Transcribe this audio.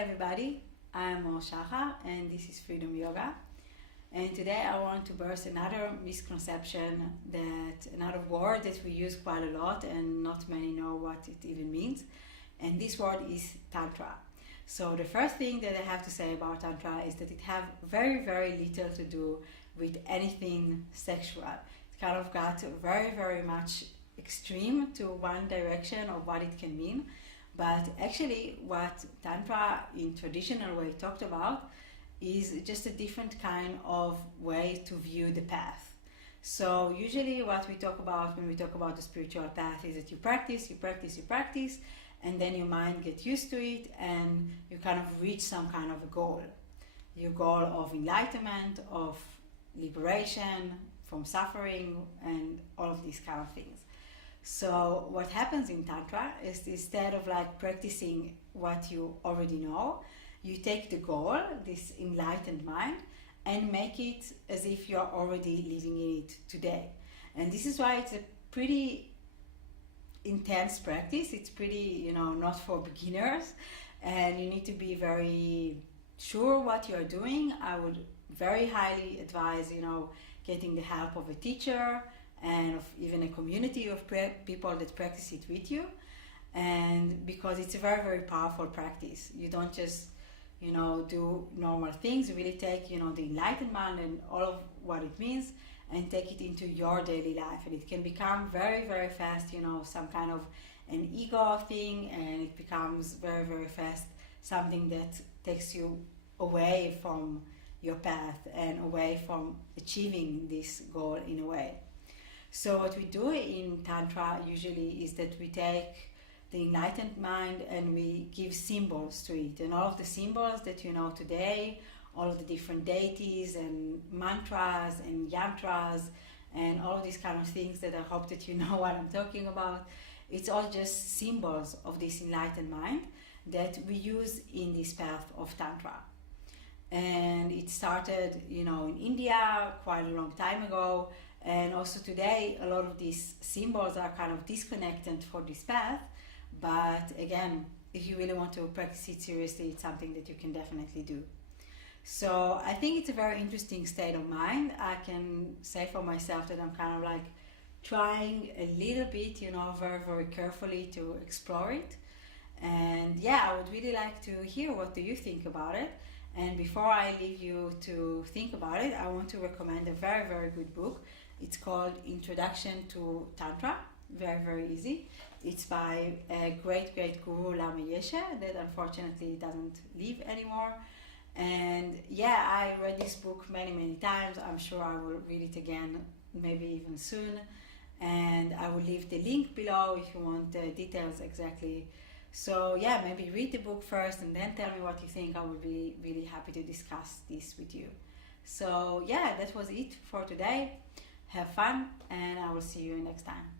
everybody, I'm Shachar and this is Freedom Yoga. And today I want to burst another misconception, another word that we use quite a lot and not many know what it even means. And this word is Tantra. So the first thing that I have to say about Tantra is that it has very, very little to do with anything sexual. It kind of got very, very much extreme to one direction of what it can mean. But actually what Tantra in traditional way talked about is just a different kind of way to view the path. So usually what we talk about when we talk about the spiritual path is that you practice, and then your mind gets used to it and you kind of reach some kind of a goal. Your goal of enlightenment, of liberation from suffering, and all of these kind of things. So what happens in Tantra is instead of like practicing what you already know, you take the goal, this enlightened mind, and make it as if you're already living in it today. And this is why it's a pretty intense practice. It's pretty, not for beginners, and you need to be very sure what you're doing. I would very highly advise, getting the help of a teacher and of even a community of people that practice it with you. And because it's a very, very powerful practice. You don't just do normal things. You really take the enlightened mind and all of what it means and take it into your daily life, and it can become very, very fast some kind of an ego thing, and it becomes very, very fast something that takes you away from your path and away from achieving this goal in a way. So what we do in Tantra usually is that we take the enlightened mind and we give symbols to it, and all of the symbols that you know today, all of the different deities and mantras and yantras and all of these kind of things that I hope that you know what I'm talking about. It's all just symbols of this enlightened mind that we use in this path of Tantra. And it started in India quite a long time ago. And also today, a lot of these symbols are kind of disconnected for this path. But again, if you really want to practice it seriously, it's something that you can definitely do. So I think it's a very interesting state of mind. I can say for myself that I'm kind of like trying a little bit, very, very carefully to explore it. And yeah, I would really like to hear what do you think about it. And before I leave you to think about it, I want to recommend a very, very good book. It's called Introduction to Tantra. Very, very easy. It's by a great, great guru, Lama Yeshe, that unfortunately doesn't live anymore. And yeah, I read this book many, many times. I'm sure I will read it again, maybe even soon. And I will leave the link below if you want the details exactly. So yeah, maybe read the book first and then tell me what you think. I would be really happy to discuss this with you. So yeah, that was it for today. Have fun, and I will see you next time.